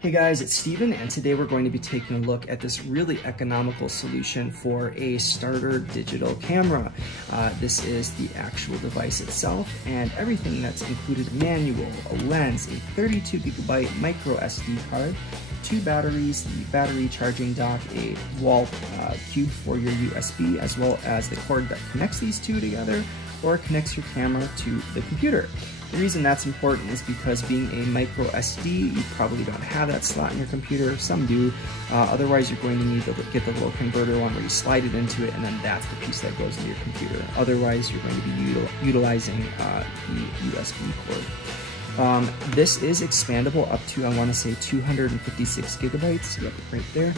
Hey guys, it's Steven, and today we're going to be taking a look at this really economical solution for a starter digital camera. This is the actual device itself, and everything that's included: manual, a lens, a 32 gigabyte micro SD card, 2 batteries, the battery charging dock, a wall cube for your USB, as well as the cord that connects these two together or connects your camera to the computer. The reason that's important is because being a micro SD, you probably don't have that slot in your computer. Some do. Otherwise, you're going to need to get the little converter one where you slide it into it, and then that's the piece that goes into your computer. Otherwise, you're going to be utilizing the USB cord. This is expandable up to, I want to say, 256 gigabytes. Yep, right there.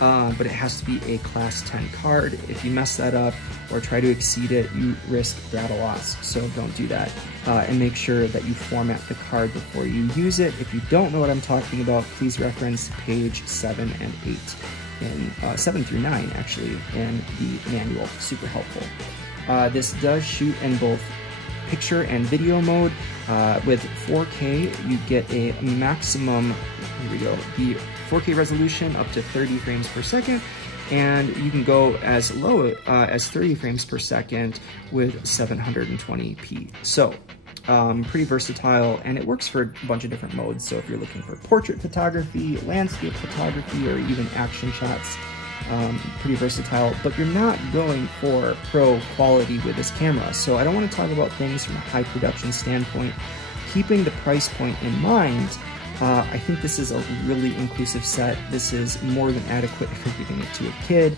But it has to be a class 10 card. If you mess that up or try to exceed it, you risk data loss, so don't do that. And make sure that you format the card before you use it. If you don't know what I'm talking about, please reference page 7 and 8, in 7 through 9 actually, in the manual. Super helpful. This does shoot in both picture and video mode. With 4K, you get a maximum, here we go, the 4K resolution up to 30 frames per second, and you can go as low as 30 frames per second with 720p. So pretty versatile, and it works for a bunch of different modes. So if you're looking for portrait photography, landscape photography, or even action shots, pretty versatile, but you're not going for pro quality with this camera. So I don't want to talk about things from a high production standpoint. Keeping the price point in mind, I think this is a really inclusive set. This is more than adequate if you're giving it to a kid.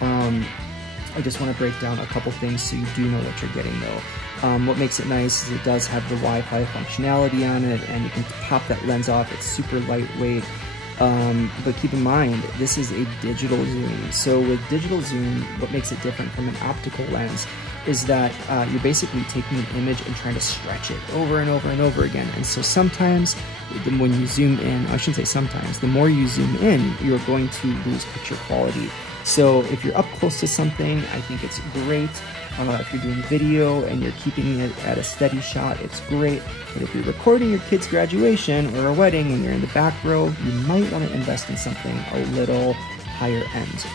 I just want to break down a couple things so you do know what you're getting though. What makes it nice is it does have the Wi-Fi functionality on it, and you can pop that lens off. It's super lightweight. But keep in mind, this is a digital zoom. So with digital zoom, what makes it different from an optical lens is that you're basically taking an image and trying to stretch it over and over and over again. And so sometimes when you zoom in, I shouldn't say sometimes, the more you zoom in, you're going to lose picture quality. So if you're up close to something, I think it's great. If you're doing video and you're keeping it at a steady shot, it's great. But if you're recording your kid's graduation or a wedding and you're in the back row, you might want to invest in something a little higher end.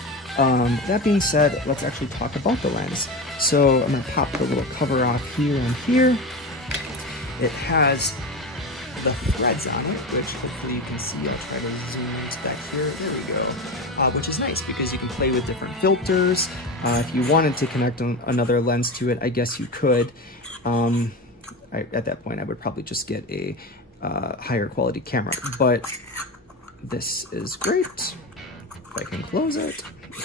That being said, let's actually talk about the lens. So I'm going to pop the little cover off here and here. It has the threads on it, which hopefully you can see. I'll try to zoom into back here. There we go. Which is nice because you can play with different filters. If you wanted to connect another lens to it, I guess you could. At that point, I would probably just get a higher quality camera, but this is great. If I can close it.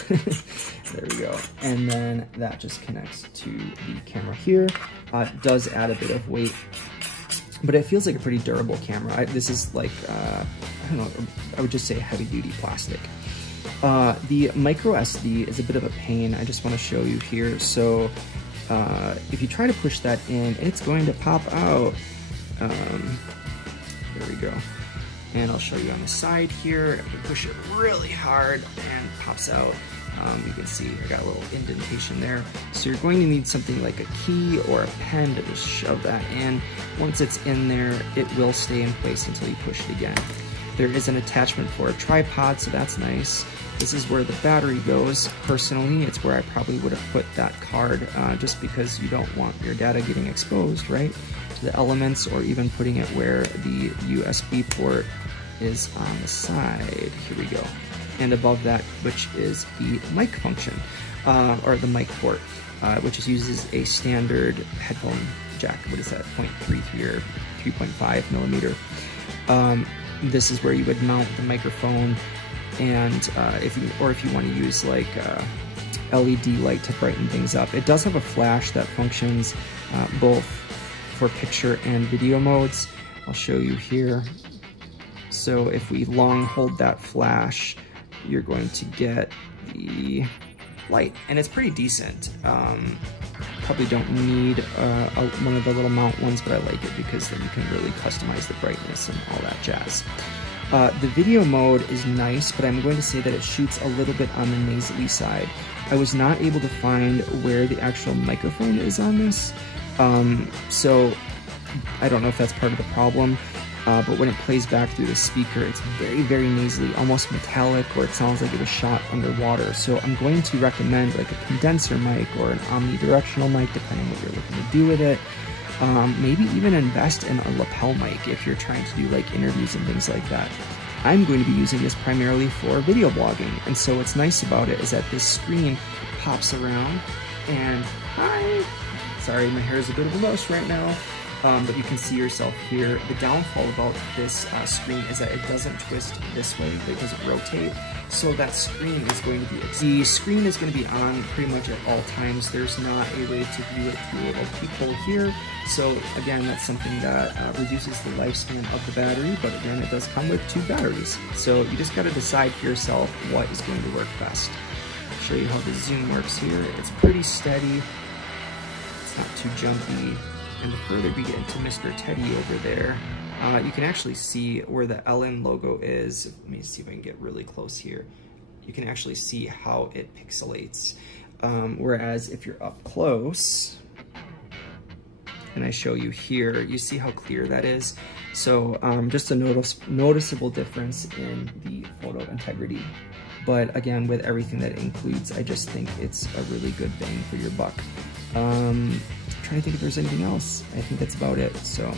There we go. And then that just connects to the camera here. It does add a bit of weight, but it feels like a pretty durable camera. This is like, I don't know, I would just say heavy duty plastic. The micro SD is a bit of a pain. I just want to show you here. So if you try to push that in, it's going to pop out. There we go. And I'll show you on the side here. If you push it really hard and it pops out, you can see I got a little indentation there. So you're going to need something like a key or a pen to just shove that in. Once it's in there, it will stay in place until you push it again. There is an attachment for a tripod, so that's nice. This is where the battery goes. Personally, it's where I probably would have put that card, just because you don't want your data getting exposed, right, to the elements, or even putting it where the USB port is on the side. Here we go. And above that, which is the mic function, or the mic port, which uses a standard headphone jack. What is that? 0.33 or 3.5 millimeter. This is where you would mount the microphone, and if you want to use like LED light to brighten things up. It does have a flash that functions both for picture and video modes. I'll show you here. So if we long hold that flash, you're going to get the light, and it's pretty decent. Probably don't need one of the little mount ones, but I like it because then you can really customize the brightness and all that jazz. The video mode is nice, but I'm going to say that it shoots a little bit on the nasally side. I was not able to find where the actual microphone is on this, so I don't know if that's part of the problem. but when it plays back through the speaker, it's very, very nasally, almost metallic, or it sounds like it was shot underwater. So I'm going to recommend like a condenser mic or an omnidirectional mic, depending what you're looking to do with it. Maybe even invest in a lapel mic if you're trying to do like interviews and things like that. I'm going to be using this primarily for video blogging, and so what's nice about it is that this screen pops around, and hi! Sorry, my hair is a bit of a mess right now, but you can see yourself here. The downfall about this screen is that it doesn't twist this way, it doesn't rotate, so that screen is going to be, the screen is going to be on pretty much at all times. There's not a way to view it through a little peephole here, so again, that's something that reduces the lifespan of the battery, but again, it does come with 2 batteries. So you just got to decide for yourself what is going to work best. I'll show you how the zoom works here. It's pretty steady, it's not too jumpy. And the further we get into Mr. Teddy over there, you can actually see where the LN logo is. Let me see if I can get really close here. You can actually see how it pixelates. Whereas if you're up close, and I show you here, you see how clear that is. So just a noticeable difference in the photo integrity. But again, with everything that it includes, I just think it's a really good bang for your buck. Trying to think if there's anything else. I think that's about it. So